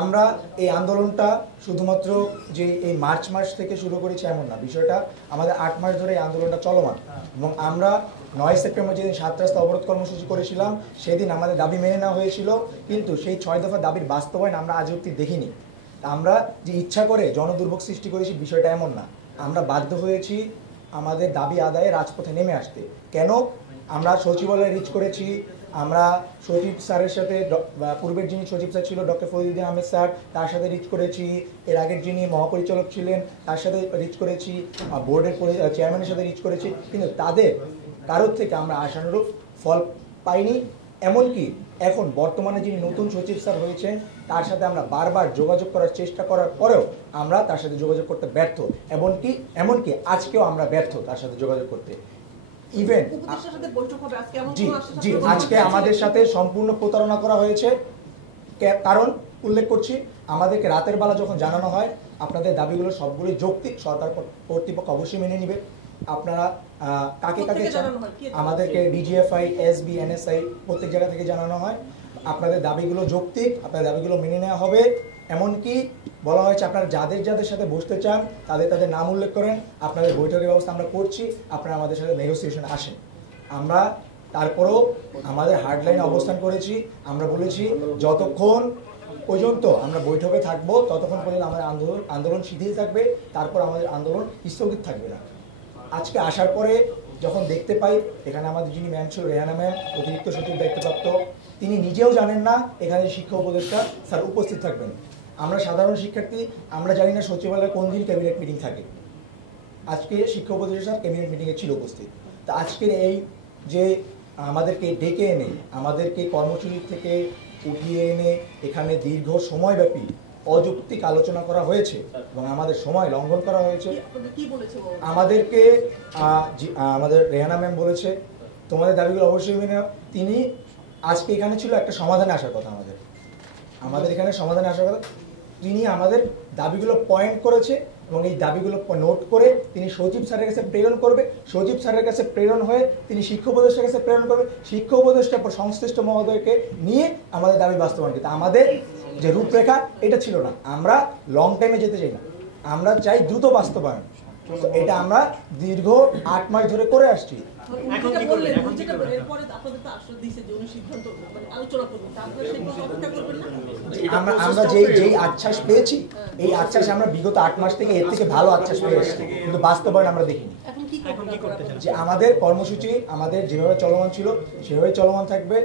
আমরা এই আন্দোলনটা শুধুমাত্র যে এই মার্চ মাস থেকে শুরু করেছি এমন না, বিষয়টা আমাদের 8 মাস ধরে এই আন্দোলনটা চলমান। এবং আমরা 9 সেপ্টেম্বর যেদিন 7 রাস্তা অবরোধ কর্মসূচি করেছিলাম সেদিন আমাদের দাবি মেনে নেওয়া হয়েছিল, কিন্তু সেই 6 দফা দাবির বাস্তবায়ন আমরা আজ অবধি দেখিনি। আমরা যে ইচ্ছা করে জনদুর্ভোগ সৃষ্টি করেছি বিষয়টা এমন না, আমরা বাধ্য হয়েছি আমাদের দাবি আদায়ে রাজপথে নেমে আসতে। কেন? আমরা সচিবালয়ে রিচ করেছি, আমরা সচিব স্যারের সাথে, পূর্বের যিনি সচিব স্যার ছিল ডক্টর ফরিদুদ্দিন আহমেদ স্যার, তার সাথে রিচ করেছি, এর আগের যিনি মহাপরিচালক ছিলেন তার সাথে রিচ করেছি, বোর্ডের চেয়ারম্যানের সাথে রিচ করেছি, কিন্তু তাদের কারোর থেকে আমরা আশানুরূপ ফল পাইনি। এমনকি এখন বর্তমানে যিনি নতুন সচিব স্যার হয়েছেন তার সাথে আমরা বারবার যোগাযোগ করার চেষ্টা করার পরেও আমরা তার সাথে যোগাযোগ করতে ব্যর্থ, এমনকি আজকেও আমরা ব্যর্থ তার সাথে যোগাযোগ করতে। ইভেন জি, আজকে আমাদের সাথে সম্পূর্ণ প্রতারণা করা হয়েছে। কারণ উল্লেখ করছি, আমাদেরকে রাতের বেলা যখন জানানো হয় আপনাদের দাবিগুলো সবগুলোই যৌক্তিক, সরকার কর্তৃপক্ষ অবশ্যই মেনে নিবে। আপনারা কাকে কাকে আমাদেরকে ডিজিএফআই, এসবি, এনএসআই প্রত্যেক জায়গা থেকে জানানো হয় আপনাদের দাবিগুলো যৌক্তিক, আপনাদের দাবিগুলো মেনে নেওয়া হবে। এমনকি বলা হয়েছে আপনারা যাদের যাদের সাথে বসতে চান তাদের নাম উল্লেখ করেন, আপনাদের বৈঠকের ব্যবস্থা আমরা করছি, আপনারা আমাদের সাথে নেগোসিয়েশনে আসেন। আমরা তারপরেও আমাদের হার্ডলাইনে অবস্থান করেছি। আমরা বলেছি যতক্ষণ পর্যন্ত আমরা বৈঠকে থাকবো ততক্ষণ পর্যন্ত আমাদের আন্দোলন শিথিল থাকবে, তারপর আমাদের আন্দোলন স্থগিত থাকবে না। আজকে আসার পরে যখন দেখতে পাই এখানে আমাদের যিনি ম্যাম ছিল রেহানা ম্যাম, অতিরিক্ত সচিব দায়িত্বপ্রাপ্ত, তিনি নিজেও জানেন না এখানে শিক্ষা উপদেষ্টা স্যার উপস্থিত থাকবেন। আমরা সাধারণ শিক্ষার্থী, আমরা জানি না সচিবালয়ে কোন দিন ক্যাবিনেট মিটিং থাকে। আজকে শিক্ষা উপদেষ্টা স্যার ক্যাবিনেট মিটিংয়ে ছিল উপস্থিত। তা আজকের এই যে আমাদেরকে ডেকে এনে আমাদেরকে কর্মসূচি থেকে উঠিয়ে এনে এখানে দীর্ঘ সময়ব্যাপী অযৌক্তিক আলোচনা করা হয়েছে এবং আমাদের সময় লঙ্ঘন করা হয়েছে। আমাদেরকে আমাদের রেহানা ম্যাম বলেছে তোমাদের দাবিগুলো অবশ্যই মেনে। তিনি আজকে এখানে ছিল একটা সমাধানে আসার কথা, আমাদের এখানে সমাধানে আসার কথা। তিনি আমাদের দাবিগুলো পয়েন্ট করেছে এবং এই দাবিগুলো নোট করে তিনি সচিব স্যারের কাছে প্রেরণ করবে। সচিব স্যারের কাছে প্রেরণ হয়ে তিনি শিক্ষা উপদেষ্টার কাছে প্রেরণ করবে। শিক্ষা উপদেষ্টার পর সংশ্লিষ্ট মহোদয়কে নিয়ে আমাদের দাবি বাস্তবায়ন করতে। আমাদের যে রূপরেখা এটা ছিল না, আমরা লং টাইমে যেতে চাই না, আমরা চাই দ্রুত বাস্তবায়ন। এটা আমরা দীর্ঘ 8 মাস ধরে করে আসছি। আমরা যেই আশ্বাস পেয়েছি এই আশ্বাস আমরা বিগত 8 মাস থেকে এর থেকে ভালো আশ্বাস পেয়ে এসেছি, কিন্তু বাস্তবায়ন আমরা দেখিনি। যে আমাদের কর্মসূচি আমাদের যেভাবে চলমান ছিল সেভাবে চলমান থাকবে।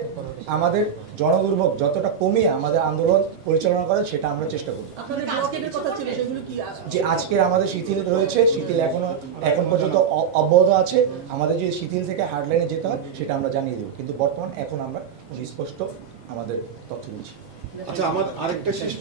আমাদের জনদুর্ভোগ যতটা কমিয়ে আমাদের আন্দোলন পরিচালনা করার সেটা আমরা চেষ্টা করব। যে আজকের আমাদের শিথিল রয়েছে, শিথিল এখন পর্যন্ত অব্যাহত আছে। আমাদের যে শিথিল থেকে হার্ডলাইনে যেতে হয় সেটা আমরা জানিয়ে দেব, কিন্তু বর্তমান এখন আমরা স্পষ্ট আমাদের তথ্য দিচ্ছি। আচ্ছা, আমার আরেকটা শেষ